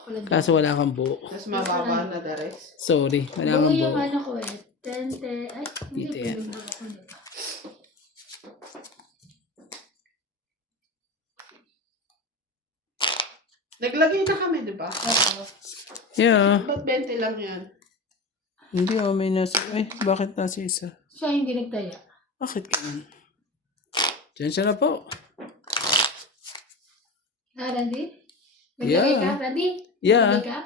Wala Kaso wala kang buo. Tas mababa na the rest. Sorry, wala buo kang yung buo. ano ko eh. 10, 10. Ay, hindi. Dito yan. Pinagbuo ko nito. Naglagay na kami, di ba? Oo. Yeah. Ba't 20 lang yan? Hindi oh, may nasa... Ay, bakit nasa isa? Siya hindi nagtaya. Bakit ganun? Diyan siya na po. Ah, Randy? Naglagay Yeah. ka, Randy? Yeah. Naglagay ka?